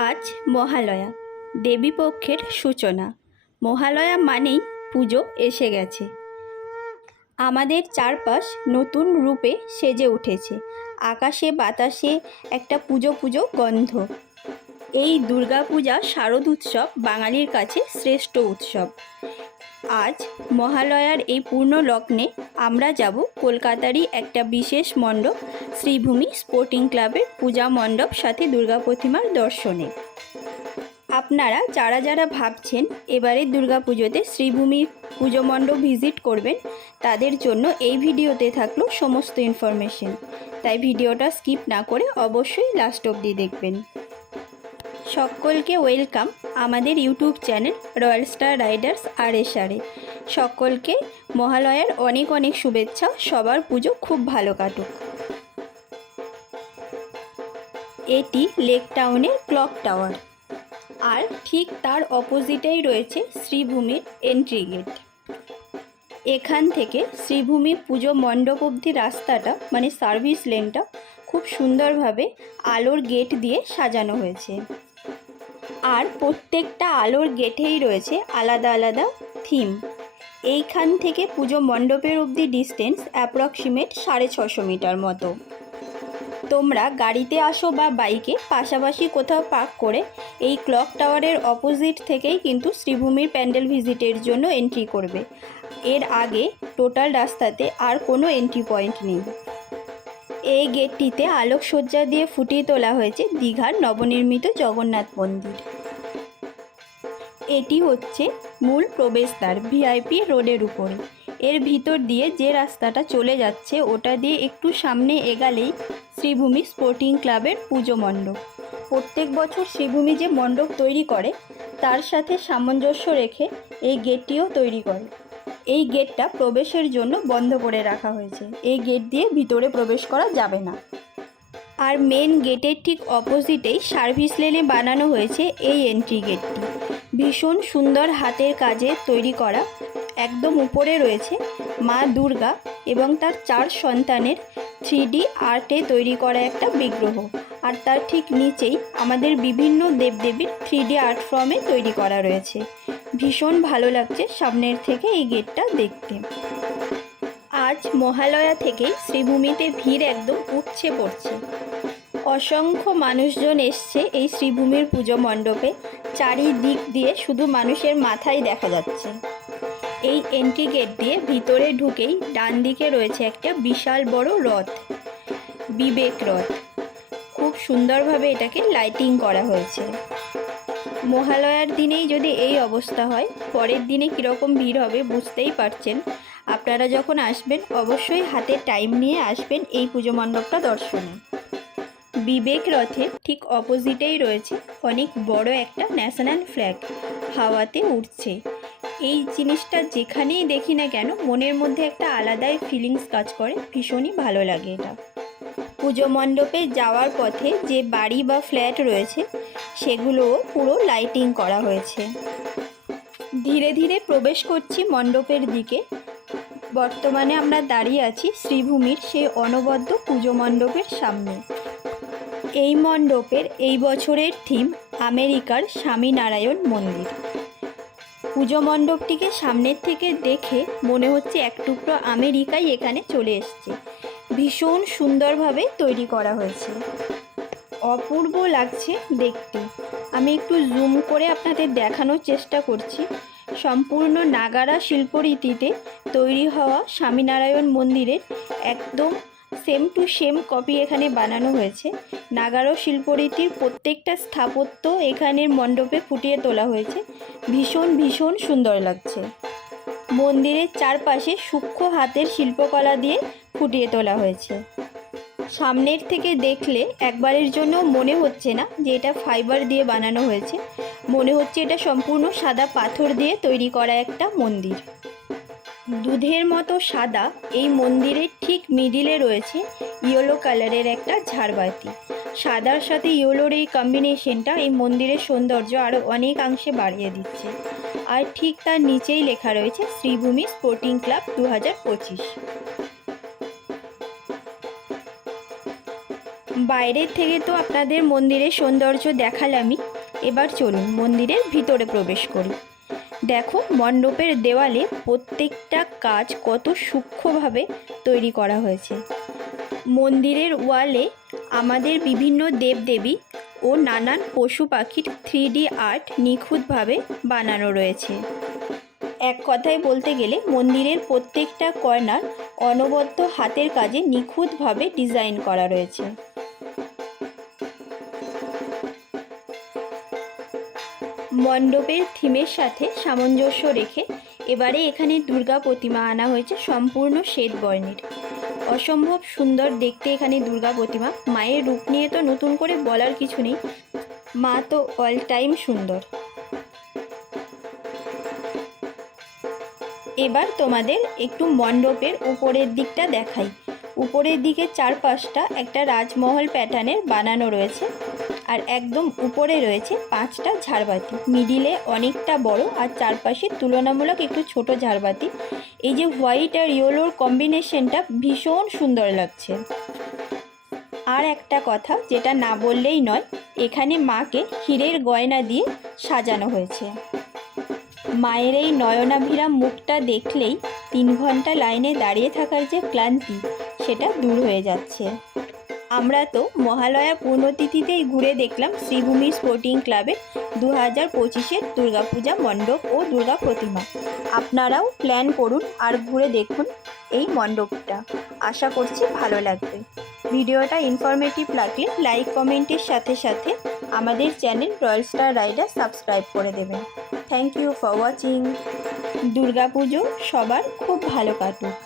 আজ মহালয়া, দেবীপক্ষের সূচনা। মহালয়া মানেই পুজো এসে গেছে। আমাদের চারপাশ নতুন রূপে সেজে উঠেছে। আকাশে বাতাসে একটা পুজো পুজো গন্ধ। এই দুর্গাপূজা শারদ উৎসব বাঙালির কাছে শ্রেষ্ঠ উৎসব। আজ মহালয়ার এই পূর্ণ লগ্নে আমরা যাব কলকাতারই একটা বিশেষ মণ্ডপ, শ্রীভূমি স্পোর্টিং ক্লাবের পূজা মণ্ডপ, সাথে দুর্গা প্রতিমার দর্শনে। আপনারা যারা যারা ভাবছেন এবারে দুর্গাপুজোতে শ্রীভূমি পুজো মণ্ডপ ভিজিট করবেন, তাদের জন্য এই ভিডিওতে থাকলো সমস্ত ইনফরমেশন। তাই ভিডিওটা স্কিপ না করে অবশ্যই লাস্ট অবধি দেখবেন। সকলকে ওয়েলকাম আমাদের YouTube channel royal star riders RSR-এ। সকলকে মহালয়ার অনেক অনেক শুভেচ্ছা। সবার পুজো খুব ভালো কাটুক। এটি লেক টাউনের ক্লক টাওয়ার, আর ঠিক তার অপোজিটেই রয়েছে শ্রীভূমির এন্ট্রি গেট। এখান থেকে শ্রীভূমি পুজো মণ্ডপ অবধি রাস্তাটা মানে সার্ভিস লেনটা খুব সুন্দরভাবে আলোর গেট দিয়ে সাজানো হয়েছে। আর প্রত্যেকটা আলোর গেটেই রয়েছে আলাদা আলাদা থিম। এইখান থেকে পুজো মণ্ডপের অবধি ডিস্টেন্স অ্যাপ্রক্সিমেট 650 মিটার মতো। তোমরা গাড়িতে আসো বা বাইকে, পাশাপাশি কোথাও পার্ক করে এই ক্লক টাওয়ারের অপোজিট থেকেই কিন্তু শ্রীভূমির প্যান্ডেল ভিজিটের জন্য এন্ট্রি করবে। এর আগে টোটাল রাস্তাতে আর কোনো এন্ট্রি পয়েন্ট নেই। এই গেটটিতে আলোকসজ্জা দিয়ে ফুটিয়ে তোলা হয়েছে দীঘার নবনির্মিত জগন্নাথ মন্দির। এটি হচ্ছে মূল প্রবেশদ্বার, VIP রোডের উপরে। এর ভিতর দিয়ে যে রাস্তাটা চলে যাচ্ছে ওটা দিয়ে একটু সামনে এগালেই শ্রীভূমি স্পোর্টিং ক্লাবের পুজো মণ্ডপ। প্রত্যেক বছর শ্রীভূমি যে মণ্ডপ তৈরি করে তার সাথে সামঞ্জস্য রেখে এই গেটটিও তৈরি করে। এই গেটটা প্রবেশের জন্য বন্ধ করে রাখা হয়েছে। এই গেট দিয়ে ভিতরে প্রবেশ করা যাবে না। আর মেন গেটের ঠিক অপোজিটেই সার্ভিস লেনে বানানো হয়েছে এই এন্ট্রি গেটটি। ভীষণ সুন্দর হাতের কাজে তৈরি করা। একদম উপরে রয়েছে মা দুর্গা এবং তার 4 সন্তানের 3D আর্টে তৈরি করা একটা বিগ্রহ। আর তার ঠিক নিচেই আমাদের বিভিন্ন দেবদেবীর 3D আর্ট ফর্মে তৈরি করা রয়েছে। ভীষণ ভালো লাগছে সামনের থেকে এই গেটটা দেখতে। আজ মহালয়া থেকেই শ্রীভূমিতে ভিড় একদম উপচে পড়ছে। অসংখ্য মানুষজন এসছে এই শ্রীভূমির পুজো মণ্ডপে। চারিদিক দিয়ে শুধু মানুষের মাথাই দেখা যাচ্ছে। এই এন্ট্রি গেট দিয়ে ভিতরে ঢুকেই ডান দিকে রয়েছে একটা বিশাল বড় রথ, বিবেক রথ। খুব সুন্দরভাবে এটাকে লাইটিং করা হয়েছে। মহালয়ার দিনেই যদি এই অবস্থা হয়, পরের দিনে কীরকম ভিড় হবে বুঝতেই পারছেন। আপনারা যখন আসবেন অবশ্যই হাতে টাইম নিয়ে আসবেন এই পুজো মণ্ডপটা দর্শনে। বিবেক রথের ঠিক অপোজিটেই রয়েছে অনেক বড় একটা ন্যাশনাল ফ্ল্যাগ, হাওয়াতে উঠছে। এই জিনিসটা যেখানেই দেখি না কেন মনের মধ্যে একটা আলাদাই ফিলিংস কাজ করে, ভীষণই ভালো লাগে এটা। পুজো মণ্ডপে যাওয়ার পথে যে বাড়ি বা ফ্ল্যাট রয়েছে সেগুলোও পুরো লাইটিং করা হয়েছে। ধীরে ধীরে প্রবেশ করছি মণ্ডপের দিকে। বর্তমানে আমরা দাঁড়িয়ে আছি শ্রীভূমির সেই অনবদ্য পুজো মণ্ডপের সামনে। এই মণ্ডপের এই বছরের থিম আমেরিকার স্বামীনারায়ণ মন্দির। পুজো মণ্ডপটিকে সামনের থেকে দেখে মনে হচ্ছে এক টুকরো আমেরিকাই এখানে চলে এসছে। ভীষণ সুন্দরভাবে তৈরি করা হয়েছে, অপূর্ব লাগছে দেখতে। আমি একটু জুম করে আপনাদের দেখানোর চেষ্টা করছি। সম্পূর্ণ নাগারা শিল্পরীতিতে তৈরি হওয়া স্বামীনারায়ণ মন্দিরের একদম সেম টু সেম কপি এখানে বানানো হয়েছে। নাগারা শিল্পরীতির প্রত্যেকটা স্থাপত্য এখানের মণ্ডপে ফুটিয়ে তোলা হয়েছে। ভীষণ ভীষণ সুন্দর লাগছে। মন্দিরের চারপাশে সূক্ষ্ম হাতের শিল্পকলা দিয়ে ফুটিয়ে তোলা হয়েছে। সামনের থেকে দেখলে একবারের জন্য মনে হচ্ছে না যে এটা ফাইবার দিয়ে বানানো হয়েছে। মনে হচ্ছে এটা সম্পূর্ণ সাদা পাথর দিয়ে তৈরি করা একটা মন্দির। দুধের মতো সাদা এই মন্দিরের ঠিক মিডিলে রয়েছে ইয়েলো কালারের একটা ঝাড়বাতি। সাদার সাথে ইয়েলোর এই কম্বিনেশনটা এই মন্দিরের সৌন্দর্য আরও অনেকাংশে বাড়িয়ে দিচ্ছে। আর ঠিক তার নিচেই লেখা রয়েছে শ্রীভূমি স্পোর্টিং ক্লাব 2025। বাইরের থেকে তো আপনাদের মন্দিরের সৌন্দর্য দেখালামই, এবার চলুন মন্দিরের ভিতরে প্রবেশ করি। দেখো মণ্ডপের দেওয়ালে প্রত্যেকটা কাজ কত সূক্ষ্মভাবে তৈরি করা হয়েছে। মন্দিরের ওয়ালে আমাদের বিভিন্ন দেবদেবী ও নানান পশু পাখির 3D আর্ট নিখুঁতভাবে বানানো রয়েছে। এক কথায় বলতে গেলে মন্দিরের প্রত্যেকটা কর্নার অনবদ্য হাতের কাজে নিখুঁতভাবে ডিজাইন করা রয়েছে। মণ্ডপের থিমের সাথে সামঞ্জস্য রেখে এবারে এখানে দুর্গা প্রতিমা আনা হয়েছে সম্পূর্ণ শ্বেত বর্ণের। অসম্ভব সুন্দর দেখতে এখানে দুর্গা প্রতিমা। মায়ের রূপ নিয়ে তো নতুন করে বলার কিছু নেই, মা তো অল টাইম সুন্দর। এবার তোমাদের একটু মণ্ডপের উপরের দিকটা দেখাই। উপরের দিকে চারপাশটা একটা রাজমহল প্যাটার্নের বানানো রয়েছে, আর একদম উপরে রয়েছে 5টা ঝাড়বাতি। মিডিলে অনেকটা বড় আর চারপাশে তুলনামূলক একটু ছোট ঝাড়বাতি। এই যে হোয়াইট আর ইয়েলোর কম্বিনেশনটা ভীষণ সুন্দর লাগছে। আর একটা কথা যেটা না বললেই নয়, এখানে মাকে হীরের গয়না দিয়ে সাজানো হয়েছে। মায়ের এই নয়নাভিরাম মুখটা দেখলেই 3 ঘন্টা লাইনে দাঁড়িয়ে থাকার যে ক্লান্তি সেটা দূর হয়ে যাচ্ছে। আমরা তো মহালয়া পূর্ণতিথিতেই ঘুরে দেখলাম শ্রীভূমি স্পোর্টিং ক্লাবের 2025-এর দুর্গাপূজা মণ্ডপ ও দুর্গা প্রতিমা। আপনারাও প্ল্যান করুন আর ঘুরে দেখুন এই মণ্ডপটা। আশা করছি ভালো লাগবে। ভিডিওটা ইনফরমেটিভ লাগলে লাইক কমেন্টের সাথে সাথে আমাদের channel royal Star Rider subscribe করে দেবেন। Thank you for watching. Durga Puja সবার খুব ভালো কাটুক।